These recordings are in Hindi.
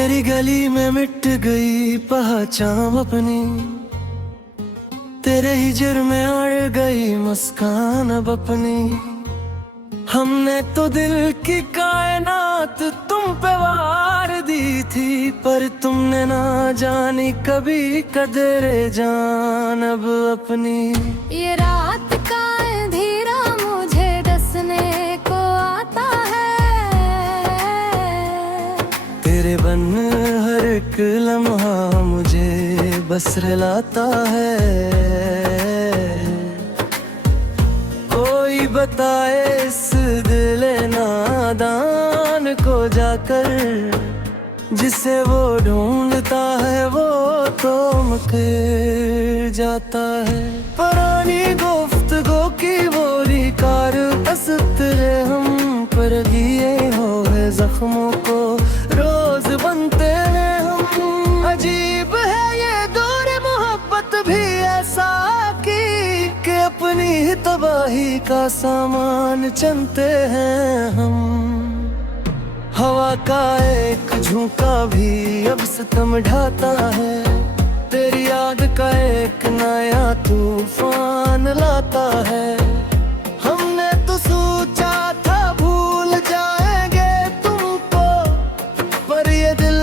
तेरी गली में मिट गई पहचान अपनी, तेरे हिजर में अड़ गई मुस्कान अब अपनी। हमने तो दिल की कायनात तुम पे वार दी थी, पर तुमने ना जानी कभी कदरे जान अब अपनी। ये रात का अंधेरा मुझे डसने को आता है, तेरे बन हर एक लम्हा मुझे बस रुलाता है। कोई बताए इस दिल नादान को जाकर, जिसे वो ढूंढता है वो तो मुकर जाता है। पुरानी गुफ्तगू की बोली कार बस तेरे हम पर दिए हो है जख्मों को रोज बनते हैं हम। अजीब है ये दौर मोहब्बत भी ऐसा कि अपनी ही तबाही का सामान चनते हैं हम। हवा का एक झोंका भी अब सितम ढाता है, तेरी याद का एक नया तूफान लाता है। हमने तो सोचा था भूल जाएंगे तुमको, पर ये दिल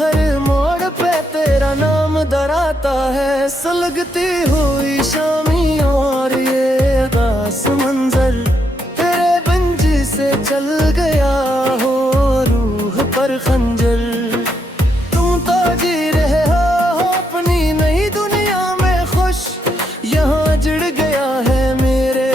हर मोड़ पे तेरा नाम डराता है। सुलगती हुई शामी और ये उदास मंजर, तेरे बंजी से चल गया हो रूह पर खंजर। तुम तो जी रहे हो अपनी नई दुनिया में खुश, यहाँ जुड़ गया है मेरे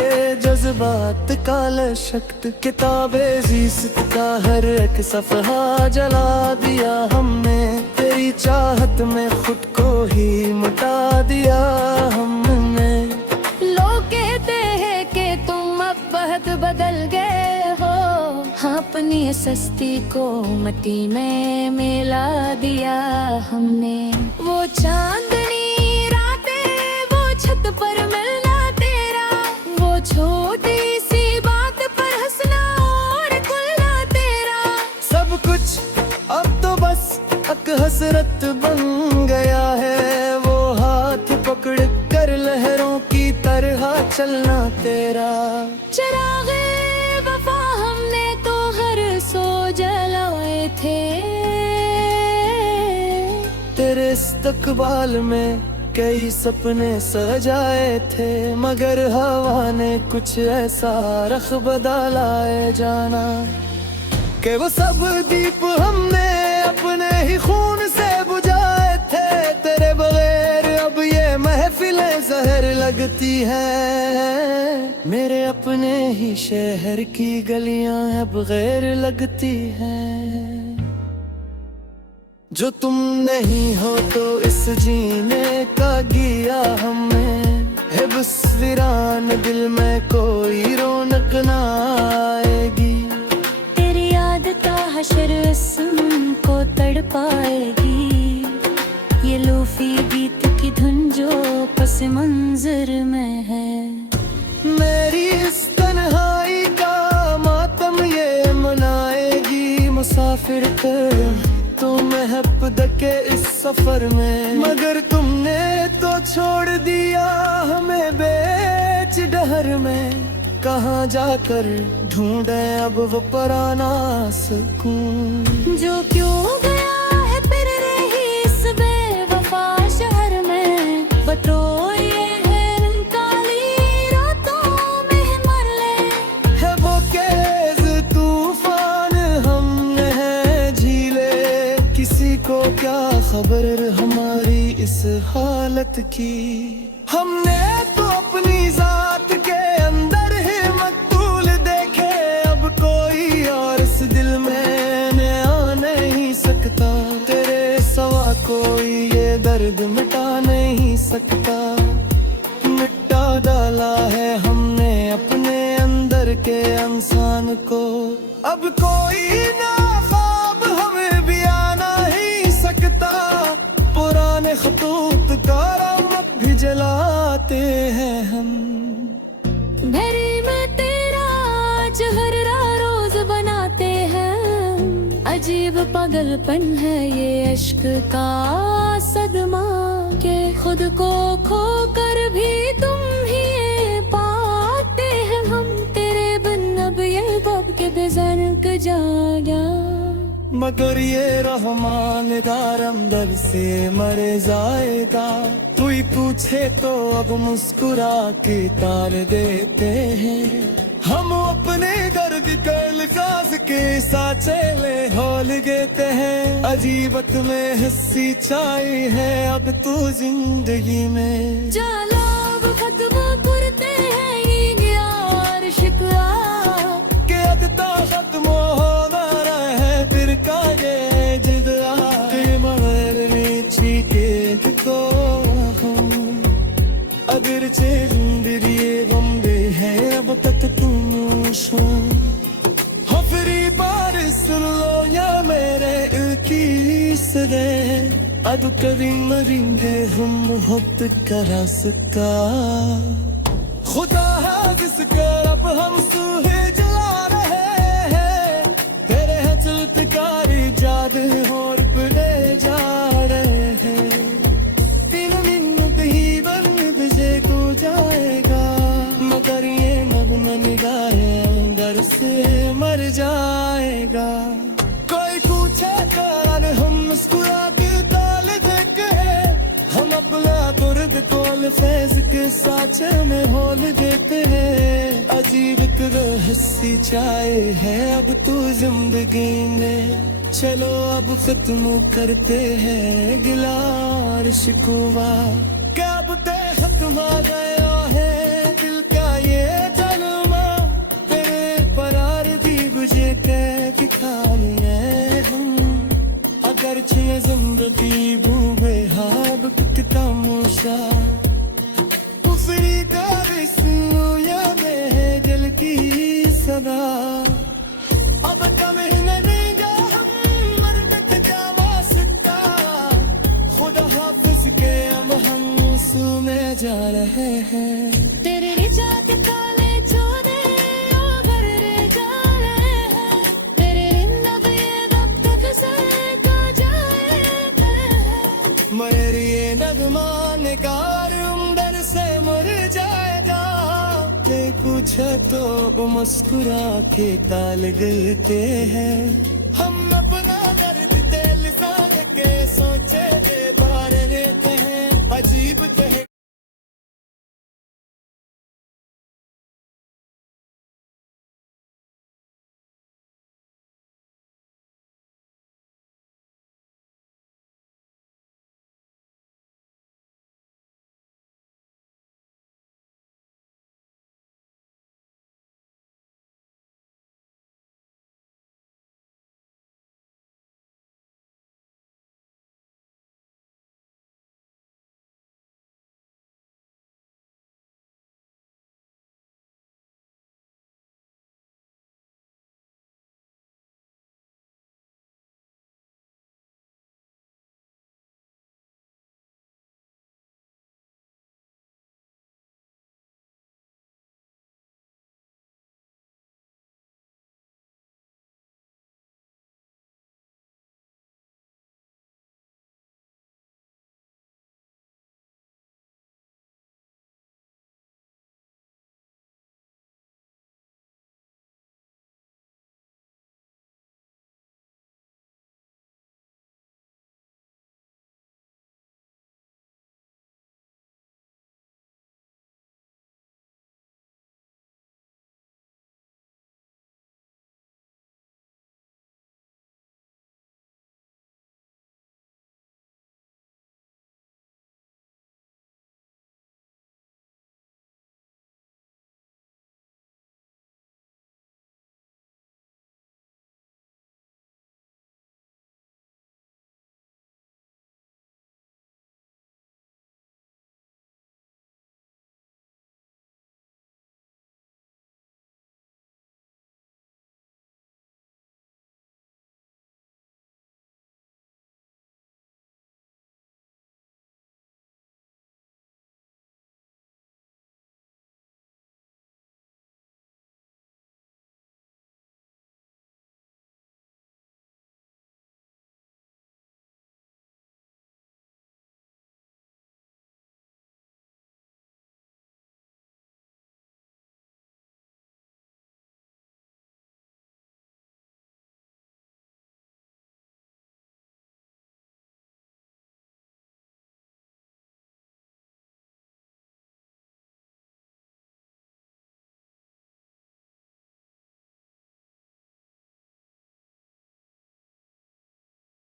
जज्बात का लशक्त। किताबे ज़ीस्त का हर एक सफ़हा जला दिया हमने, तेरी चाहत में खुद को ही मिटा दिया हमने। लोग कहते हैं कि तुम अब बहुत बदल गए हो, हाँ अपनी सस्ती को मिट्टी में मिला दिया हमने। वो चांदनी रातें वो छत पर मिलना तेरा, वो छोटी सी बात पर हंसना और खुलना तेरा। सब कुछ अब तो बस एक हसरत बन गया है, वो हाथ पकड़ कर लहरों की तरह चलना तेरा। चिरागे वफा हमने तो हर सो जलाए थे, तेरे इस्तकबाल में कई सपने सजाए थे, मगर हवा ने कुछ ऐसा रख बदलाए जाना कि वो सब दीप हमने अपने ही खून से बुझाए थे। तेरे बगैर अब ये महफिलें जहर लगती हैं, मेरे अपने ही शहर की गलियां अब गैर लगती हैं। जो तुम नहीं हो तो इस जीने का गिया हमें है बस वीरान, दिल में कोई रौनक ना आएगी। तेरी याद का हशर इसम को तड़पाएगी, ये लोफी गीत की धुन जो पस मंजर में है। मेरी इस तन्हाई का मातम ये मनाएगी मुसाफिर कर तो महब्बत के इस सफर में। मगर तुमने तो छोड़ दिया हमें बेच डहर में, कहाँ जाकर ढूंढे अब वो पुराना सुकून। जो क्यों गया है फिर रही इस बेवफा शहर में, बतो ये है काली रातों में मर ले। है वो केज तूफान हमने है झीले, किसी को क्या खबर हमारी इस हालत की। हमने तो अपनी जात के अंदर ही मकतूल देखे, अब कोई और इस दिल में आ नहीं सकता। तेरे सवा कोई ये दर्द मिटा नहीं सकता। मिटा डाला है हमने अपने अंदर के इंसान को, अब कोई ना ख्वाब हमें भी आ नहीं सकता। पुराने खतूत का रामत भी जलाते हैं हम। घड़ी में तेरा आज हर रोज बनाते हैं, अजीब पागल पागलपन है ये अश्क का सदमा के खुद को खो कर भी तुम ही पाते हैं हम तेरे बिन अब ये बब के बेजनक जाया मगर ये रहमान दारम दर से मर जाएगा तू ही पूछे तो अब मुस्कुरा के तार देते हैं हम अपने घर की कलकाज के साचे ले होल गेते हैं अजीबत में हंसी छाई है अब तू जिंदगी में जालाब खत्म करते हैं ये यार शिकवा के अदता खत्म होना रहे फिर का ये जिदा मरने चीके तो अगर जिंदगी बम्बे है अब तक तुम हफरी बारिश सुन लो या मेरे की सदे अब कभी मरेंगे हम मोहब्बत का रास्ता खुदा हाफिज कर अब हम सूहे जला रहे हैं तेरे है चलतकारी जादू और ले जा रहे हैं 3 मिनट ही बन बजे को जाएगा मगर ये नगमा निगाहे अंदर से मर जाएगा कोई पूछे कारण हम मुस्कुरा के ताल देके हम अपना दर्द को फैज के साचे में होल देते हैं अजीब तरह हंसी चाहे है अब तू जिंदगी में चलो अब खत्म करते हैं गिलार शिकवा क्या अब ते खत्म आ गया है दिल का ये जन्मा तेरे परार दी बुझे के खाली है हम अगर छे जिंदगी भूबे हाब कितना मूसा उफरी का विष्णु या में दिल की सदा अब कम नहीं जा हम मरकत जा वास्ता खुदा हाफिज के हम सुने जा रहे हैं तेरे रिचाते काले छोरे ओ घर रे जा रहे हैं तेरे रिंद ये दब तक से को जाए मर ये नगमा निगार उम्र से मर जाएगा ते कुछ तो मुस्कुरा के ताल गलते हैं